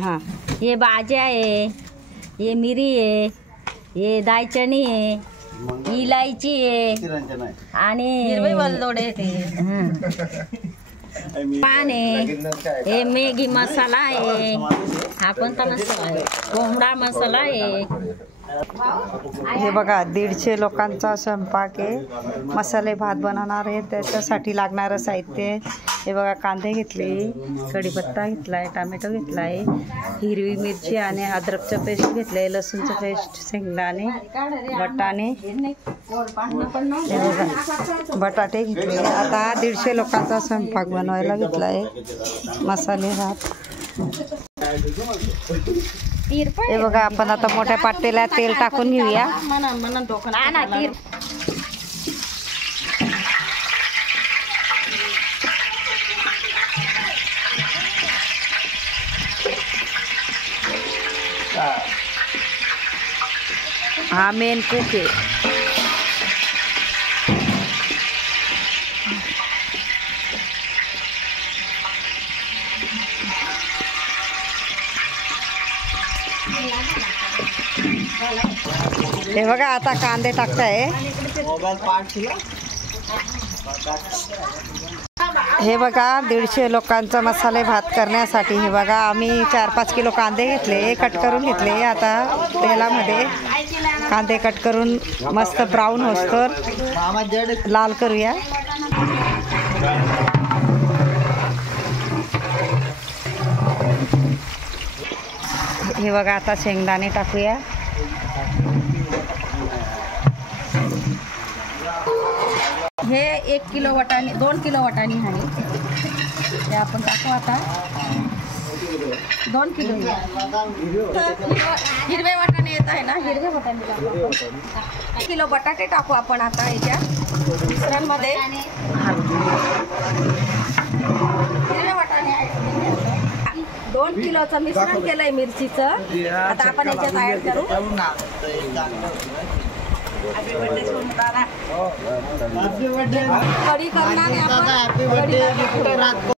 हाँ ये बाजा है, ये मिरी है, ये दालचिनी है, इलायची आहे आणि हिरवे वेलदोडे पान आहे, हे मॅगी मसाला आहे, हा कोणता मसाला आहे, कोंबडा मसाला आहे। हे बघा 150 लोकांचा स्वयंपाक आहे। मसाले भात बनवणार आहे, त्याच्यासाठी लागणारं साहित्य हे बघा। कांदे घेतले, कढीपत्ता घेतलाय, टोमॅटो घेतलाय, हिरवी मिरची आणि अद्रकचं पेस्ट घेतलंय, लसूणचं पेस्ट, शेंगदाणे, वाटाणे, हे बघा बटाटे घेतले। आता 150 लोकांचा स्वयंपाक बनवायला घेतलाय मसाले भात। हे बघा आपण आता मोठ्या पातेल्यात तेल टाकून घेऊया। हा मेन कुक आहे। हे बघा आता कांदे टाकताय। हे बघा 150 लोकांचा मसाले भात करण्यासाठी हे बघा आम्ही 4-5 किलो कांदे घेतले, कट करून घेतले। आता तेलामध्ये कांदे कट करून मस्त ब्राऊन होसतर लाल करूया। हे बघा आता शेंगदाणे टाकूया। हे 1 किलो वाटाणे, 2 किलो वाटाणे आहे, ते आपण टाकू आता। 2 किलो हिरवे वाटाणे येत आहे ना, हिरवे वाटाणे टाकू आपण। 1 किलो बटाटे टाकू आपण आता याच्या मिश्रणमध्ये। हिरवे वाटाणे 2 किलोचं मिश्रण केलंय मिरचीचं, आता आपण याच्यात ऍड करू। कढी करणार आहे आपण।